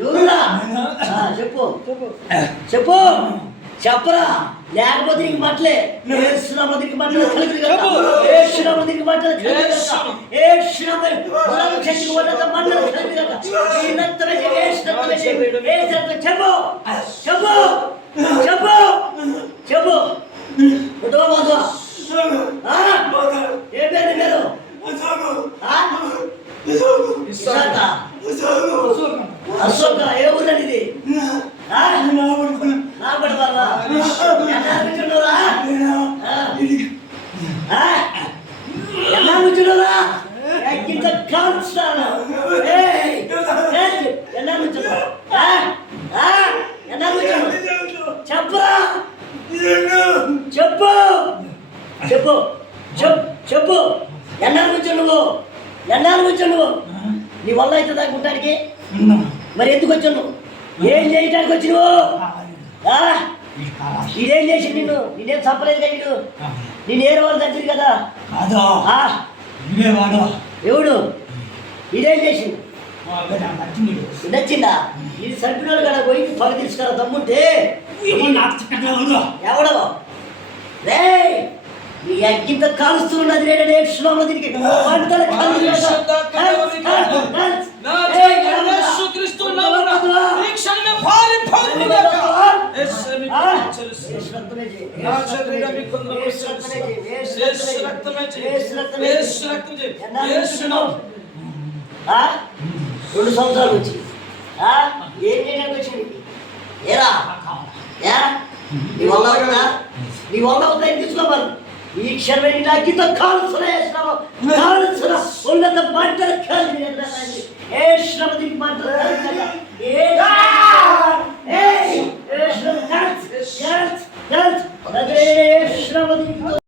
ఎవరురా ఆ, చెప్పు చెప్పు చెప్పరా లేకపోతే నీకు మట్లే ఏ శ్రమ దీనికి మట్లే కలిగి ఏ శ్రమ దీనికి మట్లే ఏ శ్రమ మనం చెట్టుకు పడ్డ కలిగి ఏ శ్రమ చెప్పు చెప్పు చెప్పు కాల్స్తాను కూర్చున్నావు చెప్పరా చెప్పు. చెప్పు. చెప్పు. చెప్పు. ఎలా కూర్చున్నావు ఎలా కూర్చున్నావు నీ వల్ల అయితే దాకా ఉండడానికి? మరి ఎందుకు వచ్చావు నువ్వు? ఏం చేయటానికి వచ్చినావు ఆ? ఇదేం చేసి నిన్ను? నిన్నేం చంపలేదు కదా. నిన్ను నేను ఏరు వాళ్ళు తండ్రి కదా వాడు ఎవడు ఇదేం చేసిండు నచ్చిండు నచ్చిందా నీ సభ్యులు కదా పోయి పగ తీసుకురా తమ్ముంటే ఎవడో రే నీ అగ్గింత కాలుస్తూ ఉన్నది రే శ్లోమ దీనికి రక్తమే రక్తమే రెండు సంవత్సరాలు వచ్చి ఏం చేయడానికి వచ్చింది? ఏరా? ఏ? నీ వల్ల అవుతుందా నీ వల్ల అవుతుందా తీసుకోమని ఈ క్షణమే నీ అగ్గితో కాల్సిన కాల్సిన